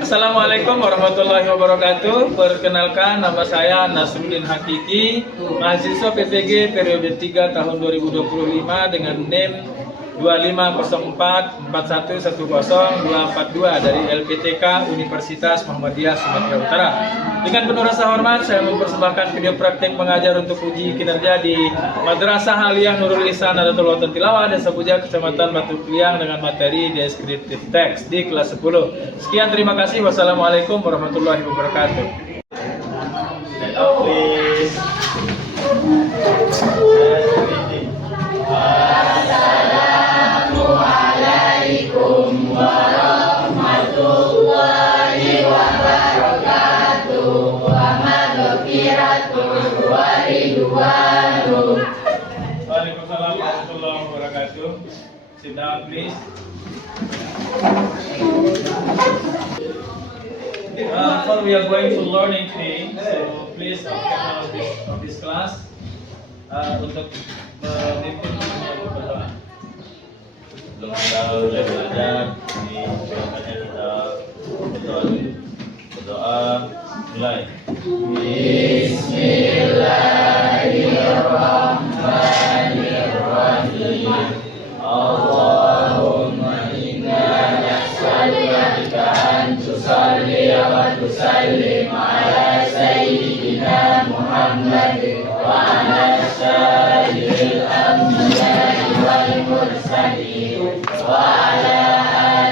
Assalamualaikum warahmatullahi wabarakatuh. Perkenalkan, nama saya Nasruddin Hakiki, mahasiswa PPG periode 3 tahun 2025 dengan NIM 25044110 dari LPTK Universitas Muhammadiyah Sumatera Utara. Dengan penuh rasa hormat, saya mempersembahkan video praktik mengajar untuk uji kinerja di Madrasah Aliyah Nurul Ihsan Nadatul Watan Tilawah, Desa Puja, Kecamatan Batu Kliang dengan materi deskriptif teks di kelas 10. Sekian, terima kasih. Wassalamualaikum warahmatullahi wabarakatuh. Assalamualaikum warahmatullahi wabarakatuh. Wa maghfiratuh wa ridwanuh. Waalaikumsalam warahmatullahi wabarakatuh. Sit down, please. So we are going to learning today. So please captain of this class untuk memimpin berdoa. Sebelum kita mulai belajar, ini biasanya kita berdoa mulai. Bismillahirrahmanirrahim. Allahumma inna nas'aluka an tusalli wa tusallim ala sayyidina Muhammad wa ala sayyidil anbiya'i wal mursalin wa ala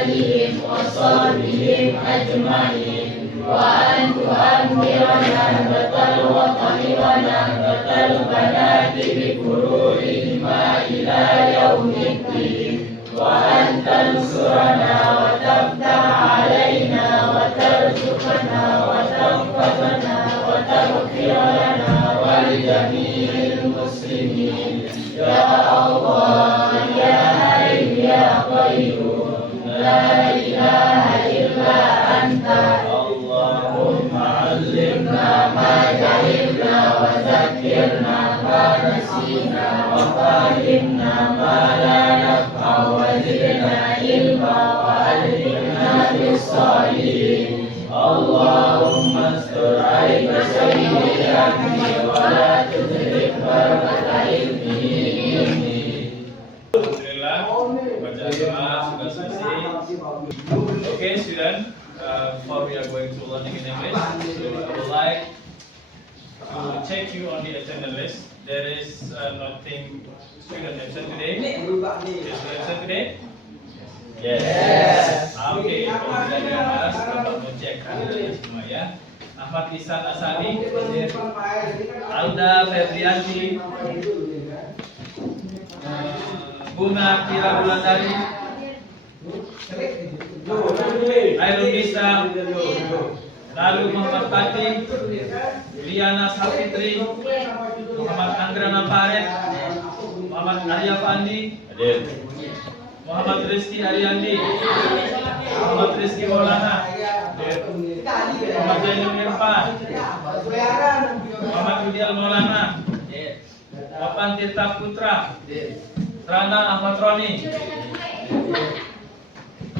alihim wa sahbihim ajma'in wa an tu'ammirana batal watani wa batal banati bi furu'ihima ila yaumiddin wa an tansurana wa tabta' alaina wa tarzuqana wa tahfazana wa taghfir lana wa li jami'il muslimin ya Allah ya Hayy ya Qayyum la ilaha illa anta Allahumma 'allimna ma jahilna wa zakkirna ma nasina wa fahimna ma la naf'a wa zidna ilma wa alhimna bis-salihin. Allahumma astur aiba sayyidi amri wa la tudrik barakata ilmihi. Alhamdulillah, baca doa sudah selesai. Okay, student, before we are going to learning in English, so I would like to check you on the attendance list. There is nothing student absent today. Is student absent today? Yes. Okay, kalau tidak ada yang malas, kita mau cek semua ya. Ahmad Ihsan Asani, Alda Febrianti, Bunga Kira Bulandari, Airul Nisa, lalu Muhammad Fatih, Liana Safitri, Muhammad Anggrana Paret, Muhammad Arya Fandi, Hadir. Muhammad Rizki Ariandi, Muhammad Rizki Maulana, Muhammad Zainul Irfan, Muhammad Rudial Maulana, Papan Tirta Putra, Rana Ahmad Roni,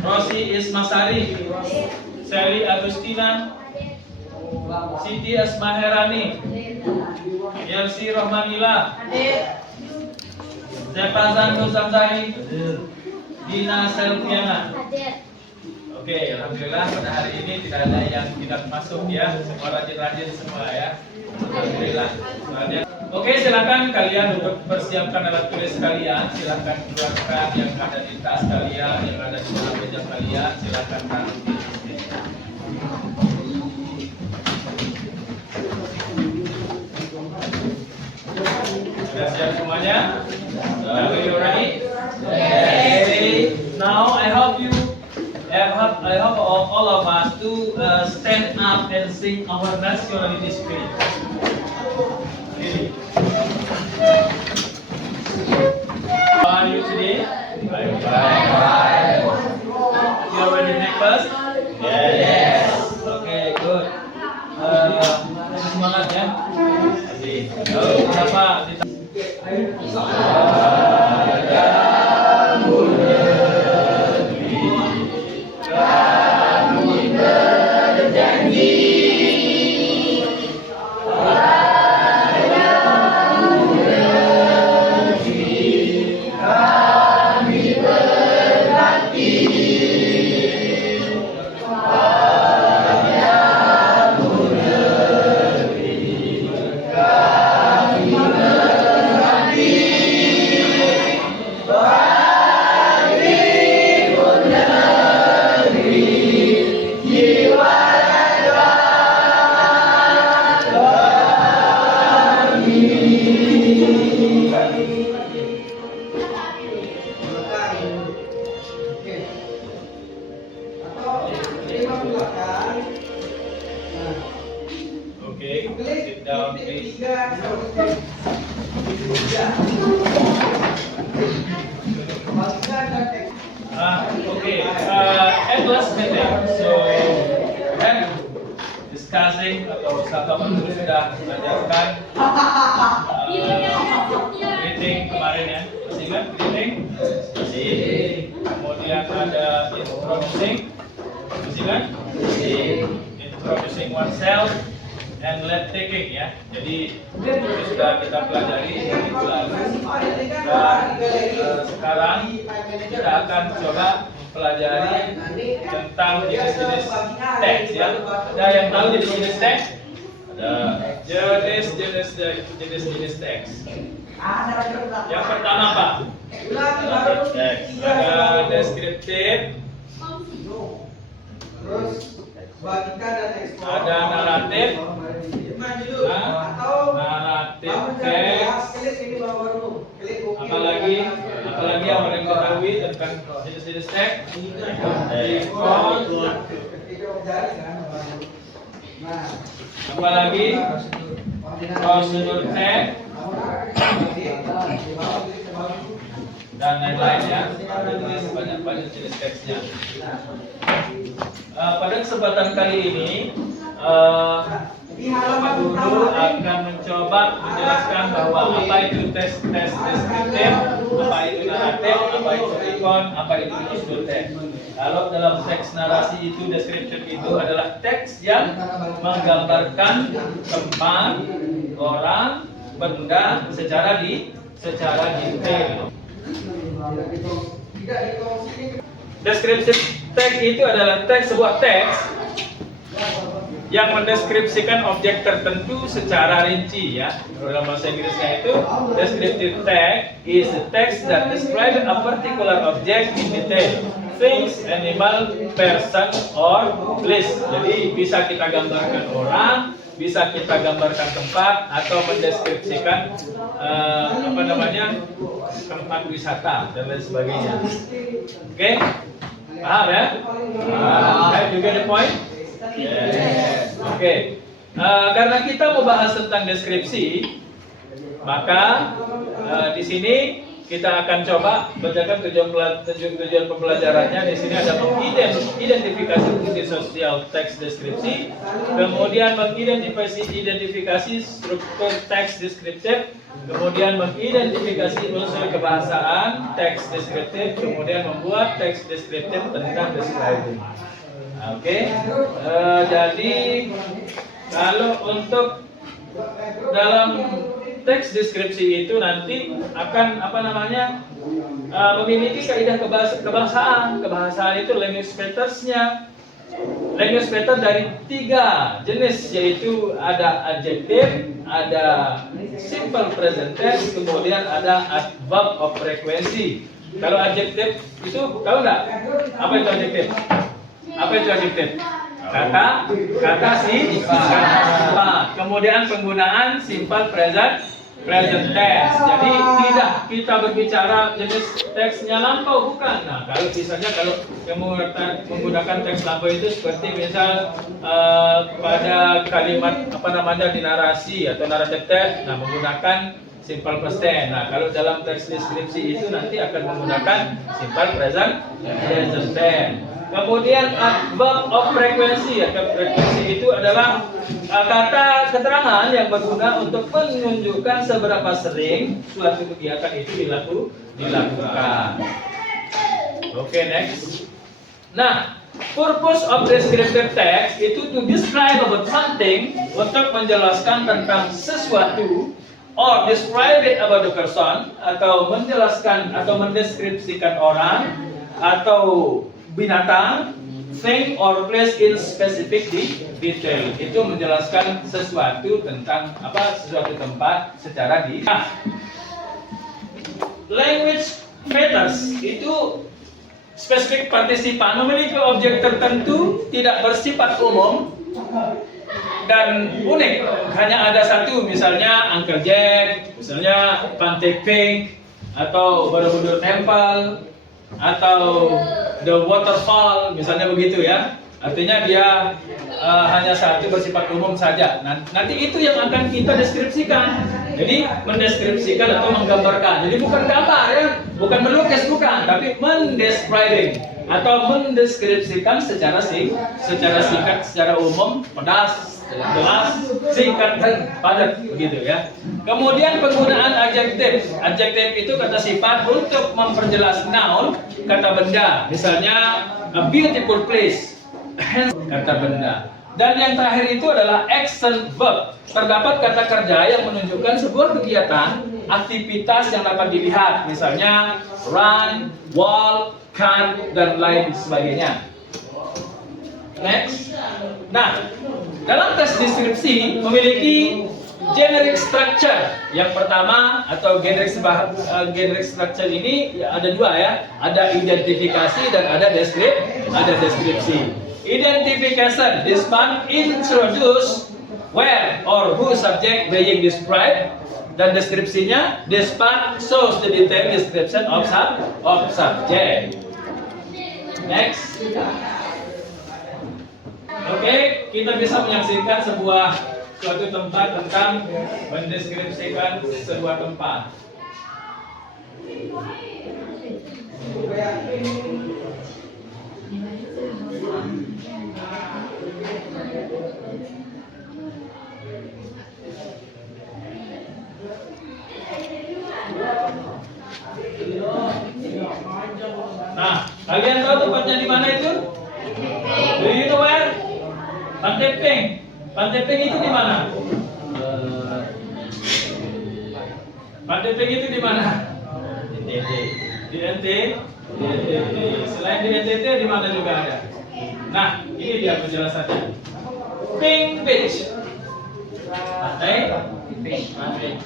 Rosi Ismasari, Sally Agustina, Siti Asmaherani, Yersi Rohmanila, Zepazan Nuzamzari, Dina Selviana. Oke, alhamdulillah pada hari ini tidak ada yang tidak masuk ya, semua rajin-rajin semua ya. Alhamdulillah. Oke, silakan kalian untuk persiapkan alat tulis kalian. Silakan keluarkan yang ada di tas kalian, yang ada di dalam meja kalian. Silakan taruh di sini. Sudah siap semuanya? Are you ready? Okay. Now I hope all of us to stand up and sing our nationality spirit. Really? How are you today? Fine. You are ready to breakfast? Yes. Okay, good. Semangat ya. Hadir. Kenapa? Padamu negeri kami Okay, sit down please. Endless meeting. So, kan discussing atau Saka Menteri sudah mengajarkan meeting kemarin ya. Masih kan meeting? Masih. Kemudian ada introducing. Masih kan? Masih. Introducing oneself and let taking ya. Jadi itu sudah kita pelajari minggu lalu. Dan sekarang kita akan coba mempelajari tentang jenis-jenis teks ya. Ada yang tahu jenis-jenis teks? Ada jenis-jenis teks. Yang pertama apa? Ada deskriptif. Ada naratif. Naratif teks. Apalagi yang paling ketahui tentang jenis-jenis teks. Apalagi prosedur teks dan lain-lain ya. Ada jenis banyak jenis teksnya. Pada kesempatan kali ini Bapak Guru akan mencoba menjelaskan bahwa apa itu tes deskriptif, apa itu naratif, apa itu ikon, apa itu prosedur teks. Kalau dalam teks narasi itu deskriptif itu adalah teks yang menggambarkan tempat, orang, benda secara detail. Deskriptif teks itu adalah sebuah teks yang mendeskripsikan objek tertentu secara rinci ya. Dalam bahasa Inggrisnya itu descriptive text is a text that describes a particular object in detail, things, animal, person, or place. Jadi bisa kita gambarkan orang, bisa kita gambarkan tempat, atau mendeskripsikan tempat wisata dan lain sebagainya. Oke, paham ya? Have you get the point? Yes. Oke. Karena kita mau bahas tentang deskripsi, maka di sini kita akan coba bacakan tujuan pembelajarannya. Di sini ada mengidentifikasi fungsi sosial teks deskripsi, kemudian mengidentifikasi struktur teks deskriptif, kemudian mengidentifikasi unsur kebahasaan teks deskriptif, kemudian membuat teks deskriptif tentang describing. Oke, jadi kalau untuk dalam teks deskripsi itu nanti akan memiliki kaidah kebahasaan. Kebahasaan itu language pattern-nya. Language pattern dari 3 jenis, yaitu ada adjektif, ada simple present tense, kemudian ada adverb of frequency. Kalau adjektif itu tahu nggak? Apa itu adjektif? Apa itu adjektif? Kata sifat. Kemudian penggunaan simple present tense. Jadi tidak kita berbicara jenis teksnya lampau, bukan. Nah, kalau misalnya yang menggunakan teks lampau itu seperti misal pada kalimat di narasi atau naratif teks, nah menggunakan simple past tense. Nah, kalau dalam teks deskripsi itu nanti akan menggunakan simple present tense. Kemudian adverb of frequency. Frekuensi itu adalah kata keterangan yang berguna untuk menunjukkan seberapa sering suatu kegiatan itu dilakukan. Oke, next. Nah, Purpose of descriptive text itu to describe about something, untuk menjelaskan tentang sesuatu, or describe it about the person, atau menjelaskan atau mendeskripsikan orang atau binatang, thing or place in specific detail. Itu menjelaskan sesuatu tentang sesuatu tempat secara detail. Language matters itu spesifik partisipan memiliki objek tertentu, tidak bersifat umum dan unik. Hanya ada satu, misalnya Uncle Jack, misalnya Pantai Pink, atau Borobudur Temple, atau The Waterfall, misalnya begitu ya. Artinya dia hanya satu, bersifat umum saja. Nanti itu yang akan kita deskripsikan. Jadi mendeskripsikan atau menggambarkan. Jadi bukan gambar ya, bukan melukis, bukan, tapi mendescribing atau mendeskripsikan secara singkat, secara umum, pedas, jelas, singkat dan padat begitu ya. Kemudian penggunaan adjektif. Adjektif itu kata sifat untuk memperjelas noun, kata benda. Misalnya a beautiful place, kata benda. Dan yang terakhir itu adalah action verb. Terdapat kata kerja yang menunjukkan sebuah kegiatan, aktivitas yang dapat dilihat. Misalnya run, walk, can, dan lain sebagainya. Next. Nah, dalam tes deskripsi memiliki generic structure. Yang pertama atau generic structure ini ya, ada dua ya. Ada identifikasi dan ada deskripsi. Identification, this one introduce where or who subject being described, dan deskripsinya this part shows the detailed description of subject. Next. Oke, kita bisa menyaksikan suatu tempat tentang mendeskripsikan sebuah tempat. Nah, kalian tahu tempatnya di mana itu? Do you know where? Pantai Pink. Pantai Pink itu di mana? Pantai Pink itu di mana? Di NTT. Di NTT. Selain di NTT di mana juga ada? Nah, ini dia penjelasannya. Pink Beach. Pantai Pink. Pantai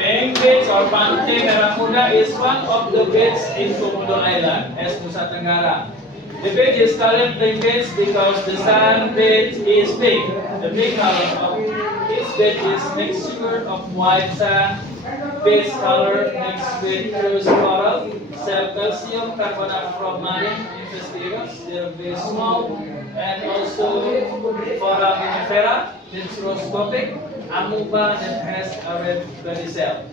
Pink Beach or Pantai Merah Muda is one of the beaches in Komodo Island, Nusa Tenggara. The beach is called Pink Beach because the sand beach is pink. The pink color of its beach is mixture of white sand, beach color mixed with rose coral, calcium carbonate from marine investigators. There will be small and also foraminifera, microscopic, amoeba that has a red blood cell.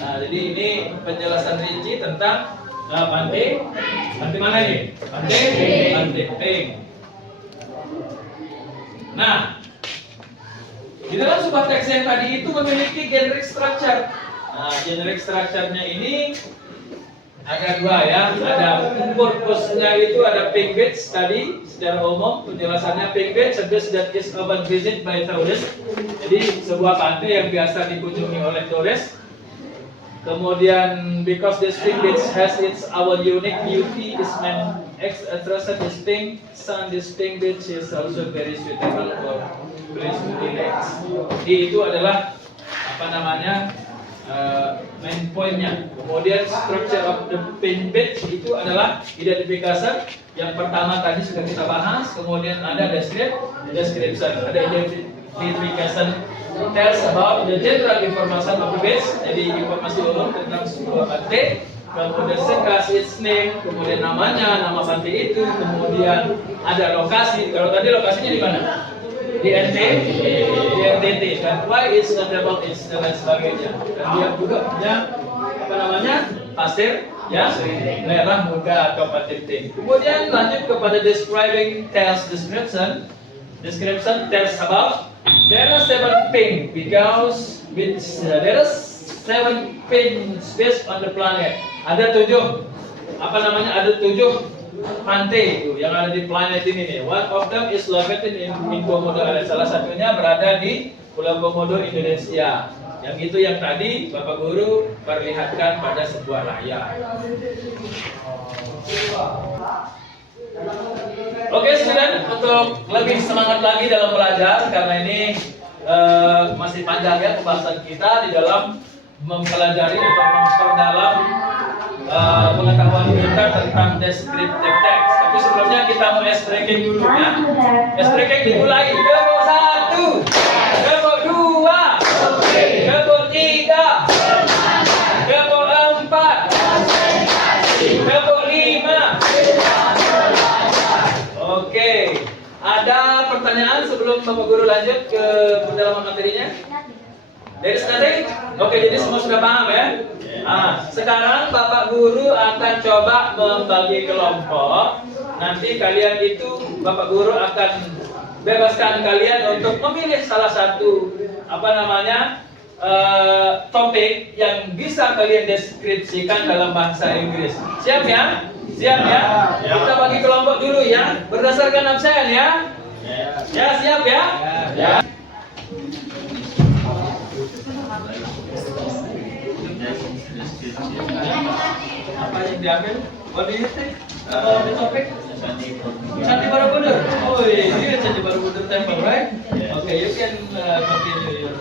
Nah, jadi ini penjelasan rinci tentang pantai mana ini? Pantai Pink. Nah, di dalam sebuah teks yang tadi itu memiliki generic structure. Nah, generic structure-nya ini ada dua ya. Ada purpose-nya itu ada Pink Beach tadi secara umum penjelasannya. Pink Beach, a beach that is often visited by tourists. Jadi sebuah pantai yang biasa dikunjungi oleh turis. Kemudian because this Pink Beach has its own unique beauty, is meant extra distinct. This Pink Beach is also very suitable for tourists to relax. Jadi itu adalah main pointnya. Kemudian structure of the Pink Beach itu adalah identification. Yang pertama tadi sudah kita bahas. Kemudian ada description, ada identification, tells about the general information of the beach. Jadi informasi umum tentang sebuah pantai. Kemudian sekas its name, kemudian namanya, nama pantai itu. Kemudian ada lokasi. Kalau tadi lokasinya di mana? Di NTT. Dan why it's notable, it's dan lain sebagainya. Dan dia juga punya pasir ya, merah muda atau Pantai Pink. Kemudian lanjut kepada describing tells description. description tells about there are 7 pin because there are 7 pin space on the planet. Ada 7 apa namanya? Ada 7 pantai itu yang ada di planet ini nih. One of them is located in Komodo Island. Salah satunya berada di Pulau Komodo, Indonesia. Yang itu yang tadi Bapak Guru perlihatkan pada sebuah layar. Oke, student, untuk lebih semangat lagi dalam belajar karena ini masih panjang ya pembahasan kita di dalam mempelajari atau memperdalam pengetahuan kita tentang descriptive text. Tapi sebelumnya kita mau S-breaking dulu ya. S-breaking dimulai. Kelompok 1, kelompok 2, kelompok 3, kelompok 4, kelompok 5. Oke, ada pertanyaan sebelum Bapak Guru lanjut ke pendalaman materinya? Dari nothing? Oke, jadi semua sudah paham ya? Sekarang Bapak Guru akan coba membagi kelompok. Nanti kalian itu Bapak Guru akan bebaskan kalian untuk memilih salah satu topik yang bisa kalian deskripsikan dalam bahasa Inggris. Siap ya? Siap ya? Kita bagi kelompok dulu ya, berdasarkan absen ya. Ya, siap ya? Ya. Apa yang diambil? What do you think about the topic? Candi Borobudur. Oh, ini Candi Borobudur temple, right? Okay, you can continue your.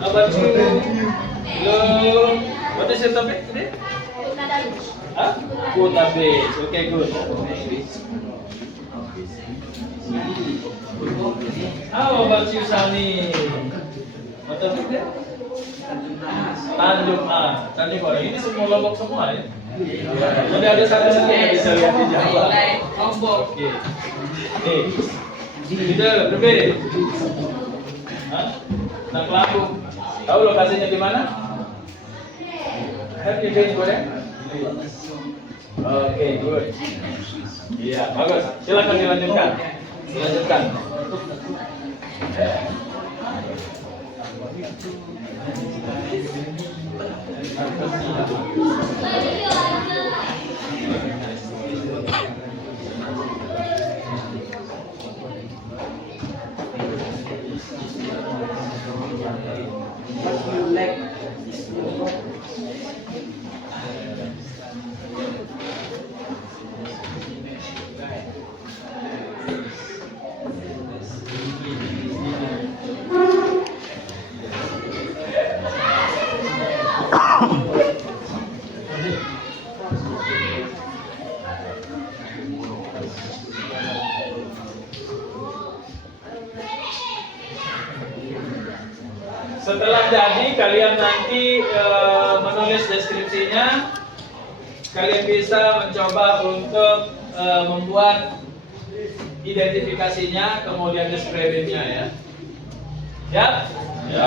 How about you? Hello. What is your topic today? Kuta Beach. Okay, good. How about you, Sani? What topic dia? Tanjung A. Tanjung A. Ini semua Lombok semua ya? Jadi ada satu yang bisa lihat di Jawa. Oke. Kita berbeda. Nah, Lampung. Tahu lokasinya di mana? Have you been there? Oke, good. Iya, bagus. Silakan dilanjutkan. Dilanjutkan. Setelah jadi, kalian nanti menulis deskripsinya. Kalian bisa mencoba untuk membuat identifikasinya, kemudian deskripsinya ya. Siap? Ya.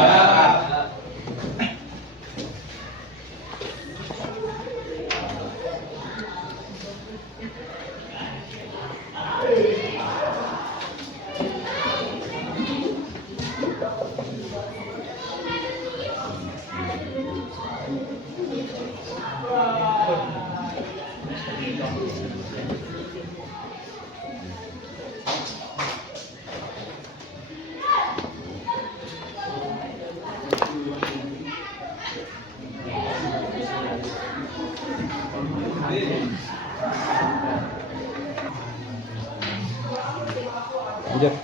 Lanjut.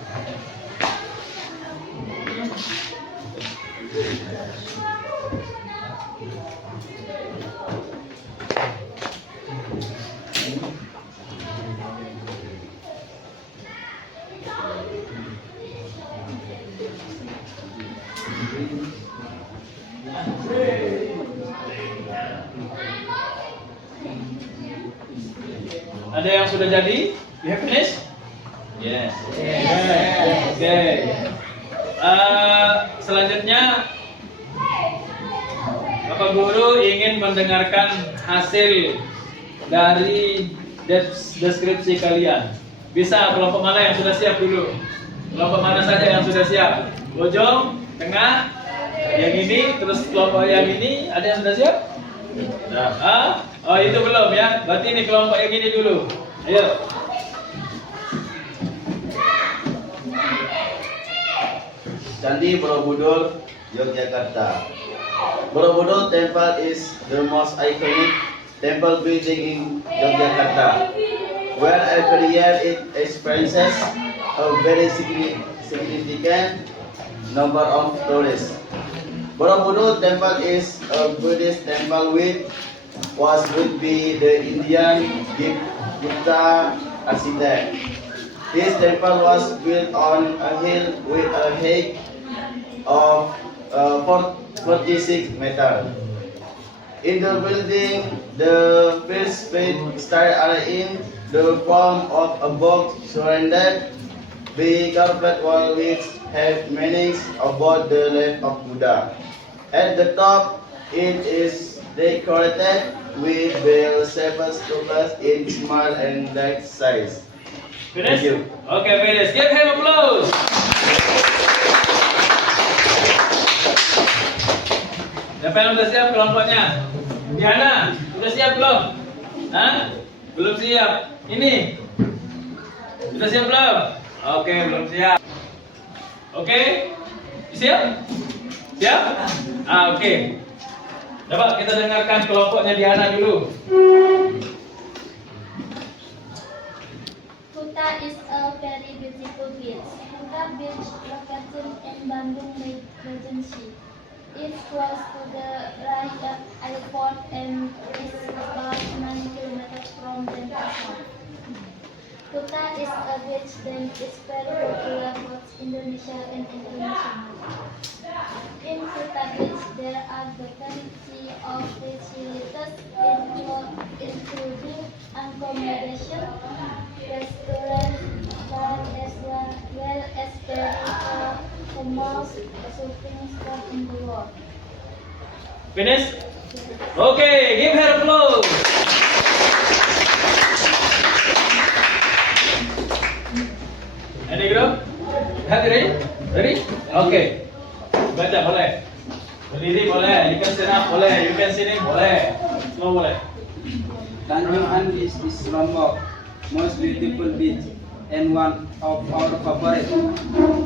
Ada yang sudah jadi? You have finished? Yes. Oke. Selanjutnya Bapak Guru ingin mendengarkan hasil dari deskripsi kalian. Bisa kelompok mana yang sudah siap dulu? Kelompok mana saja yang sudah siap? Bojong, tengah, yang ini, terus kelompok yang ini, ada yang sudah siap? Ah? Oh itu belum ya? Berarti ini kelompok yang ini dulu. Ayo. Candi Borobudur, Yogyakarta. Borobudur Temple is the most iconic temple building in Yogyakarta, where every year it experiences a very significant number of tourists. Borobudur Temple is a Buddhist temple which was built by the Indian Gupta architect. This temple was built on a hill with a height of 46 meters. In the building, the first page started in the form of a box surrounded by carpet wall which have meanings about the life of Buddha. At the top, it is decorated with bell-shaped stupas in small and large size. Finish? Thank you. Okay, finish. Give him applause. Siapa yang sudah siap kelompoknya? Diana, sudah siap belum? Hah? Belum siap. Ini? Sudah siap belum? Oke, belum siap. Oke? Siap? Siap? Oke. Coba kita dengarkan kelompoknya Diana dulu. Kuta is a very beautiful beach. Kuta Beach located in Bandung Regency. It's close to the Raya Airport and is about 9 kilometers from Denpasar. Kuta is a beach that is very popular both Indonesia and international. In Kuta Beach, there are the plenty of facilities including accommodation, restaurants, bar as well as the most shopping spot in the world. Finish? Okay, give her applause. Any group? Ready? Ready? Okay. Baca boleh. Berdiri boleh. You can stand up boleh. You can sitting boleh. Semua boleh. Tanjung Andis is Lombok, most beautiful beach and one of our favorite.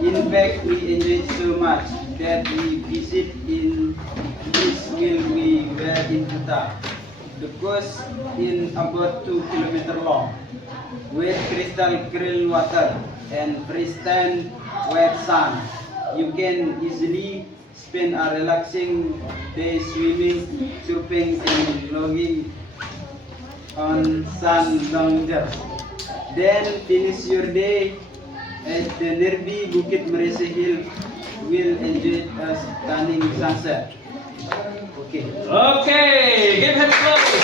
In fact, we enjoyed so much that we visit in this while we were in Kuta. The coast is about 2 kilometers long, with crystal clear water and pristine white sand. You can easily spend a relaxing day swimming, surfing, and logging on sand loungers. Then finish your day at the nearby Bukit Meresi Hill. Will enjoy a stunning sunset. Okay. Okay, give him applause.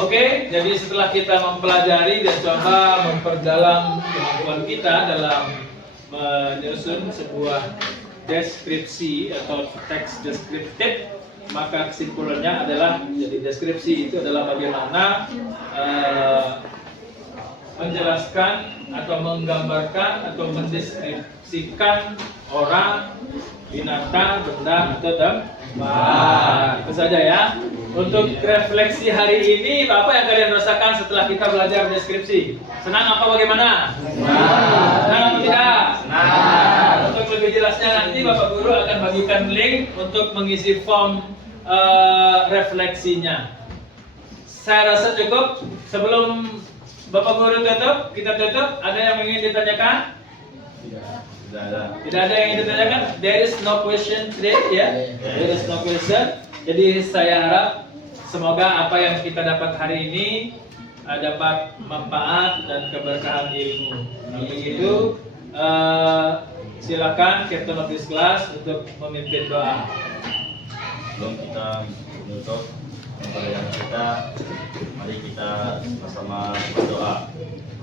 Oke, jadi setelah kita mempelajari dan coba memperdalam kemampuan kita dalam menyusun sebuah deskripsi atau teks deskriptif, maka kesimpulannya adalah jadi deskripsi itu adalah bagaimana menjelaskan atau menggambarkan atau mendeskripsikan orang, binatang, benda atau tempat. Itu saja ya. Untuk refleksi hari ini, apa yang kalian rasakan setelah kita belajar deskripsi? Senang apa bagaimana? Senang atau tidak? Senang. Untuk lebih jelasnya nanti Bapak Guru akan bagikan link untuk mengisi form refleksinya. Saya rasa cukup. Sebelum Bapak Guru tutup, kita tutup. Ada yang ingin ditanyakan? Tidak ada yang ingin ditanyakan. There is no question today, ya. There is no question. Jadi saya harap semoga apa yang kita dapat hari ini dapat manfaat dan keberkahan ilmu. Kalau begitu, silakan Captain of this class untuk memimpin doa. Sebelum kita menutup pembelajaran kita, mari kita sama-sama berdoa.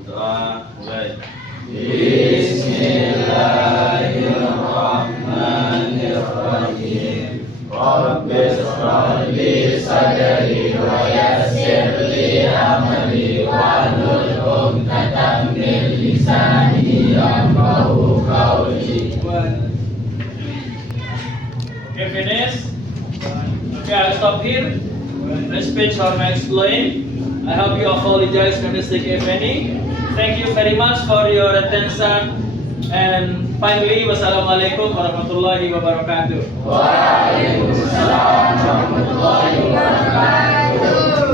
Doa mulai. Bismillahirrahmanirrahim. Rabbi shrah li sadri wa yassir li amri wahlul 'uqdatam min lisani yafqahu qawli. Okay, finish. Okay, I'll stop here. Let's finish our next line. I hope you apologize for mistake if any. Thank you very much for your attention. And finally, wassalamualaikum warahmatullahi wabarakatuh. Waalaikumsalam warahmatullahi wabarakatuh.